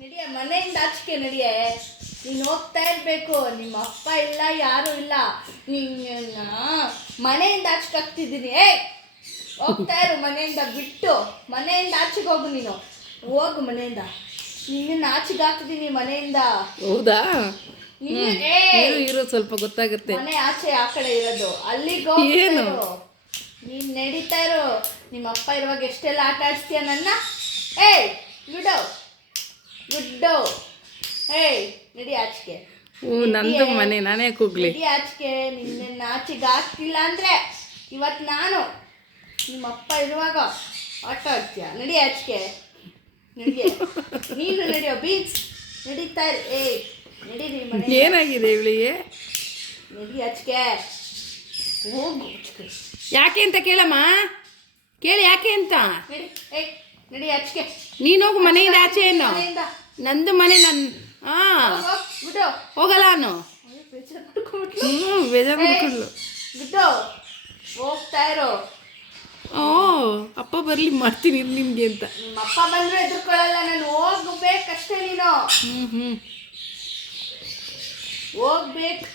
ನಡಿಯ ಮನೆಯಿಂದ ಆಚೆಗೆ ನಡಿಯೇ. ನೀನು ಹೋಗ್ತಾ ಇರಬೇಕು. ನಿಮ್ಮ ಅಪ್ಪ ಇಲ್ಲ, ಯಾರು ಇಲ್ಲ. ನಿನ್ನ ಮನೆಯಿಂದ ಆಚೆಗೆ ಹಾಕ್ತಿದ್ದೀನಿ. ಹೋಗ್ತಾ ಇರು ಮನೆಯಿಂದ ಬಿಟ್ಟು. ಮನೆಯಿಂದ ಆಚೆಗೆ ಹೋಗು. ನೀನು ಹೋಗು ಮನೆಯಿಂದ. ನಿನ್ನ ಆಚೆಗೆ ಹಾಕ್ತಿದ್ದೀನಿ ಮನೆಯಿಂದ. ಹೌದಾ? ಇರೋ ಸ್ವಲ್ಪ ಗೊತ್ತಾಗುತ್ತೆ. ಮನೆ ಆಚೆ ಆ ಕಡೆ ಇರೋದು. ಅಲ್ಲಿಗೆ ಏನು ನೀನು ನಡೀತಾ ಇರು. ನಿಮ್ಮ ಅಪ್ಪ ಇರುವಾಗ ಎಷ್ಟೆಲ್ಲ ಆಟ ಆಡಿಸ್ತೀಯ ನನ್ನ. ಗುಡ್ಡು ಗುಡ್ಡು. ನಡಿ ಆಚೆಗೆ. ನಂದು ಮನೆ, ನಾನೇ ಕೂಗ್ಲಿ. ನಡಿ ಆಚೆಗೆ. ನಿನ್ನ ಆಚೆಗೆ ಹಾಕ್ತಿಲ್ಲ ಅಂದ್ರೆ ಇವತ್ತು ನಾನು ನಿಮ್ಮ ಅಪ್ಪ ಇರುವಾಗ ಆಟ ಆಡ್ತೀಯ. ನಡಿ ಆಚೆಗೆ. ನಡಿಯ ನೀನು ನಡಿಯೋ ಬೀಚ್ ನಡೀತಾ ಇರಿ. ನಡೀರಿ ಮನೆ. ಏನಾಗಿದೆ ಇವಳಿಗೆ? ನಡಿ ಆಚೆಗೆ ಹೋಗು. ಯಾಕೆ ಅಂತ ಕೇಳಮ್ಮ, ಕೇಳಿ ಯಾಕೆ ಅಂತ. ನಡಿ ನಡಿ ಆಚೆಗೆ. ನೀನು ಹೋಗು ಮನೆಯಿಂದ ಆಚೆ. ಏನು ಮನೆಯಿಂದ ನಂದು ಮನೆ. ಗುಡ್ಡು ಹೋಗಲ್ಲ ನಾನು. ಬೇಜಾರು ಮಾಡ್ಕೊಂಡ್ಲು. ಗುಡ್ಡು ಹೋಗ್ತಾ ಇರೋ. ಅಪ್ಪ ಬರ್ಲಿ ಮಾಡ್ತೀನಿ ನಿಮ್ಗೆ ಅಂತ. ನಿಮ್ಮ ಅಪ್ಪ ಬಂದ್ರೆ ಎದುರ್ಕೊಳ್ಳಲ್ಲ. ನಾನು ಹೋಗ್ಬೇಕಷ್ಟೇ. ನೀನು ಹೋಗ್ಬೇಕು.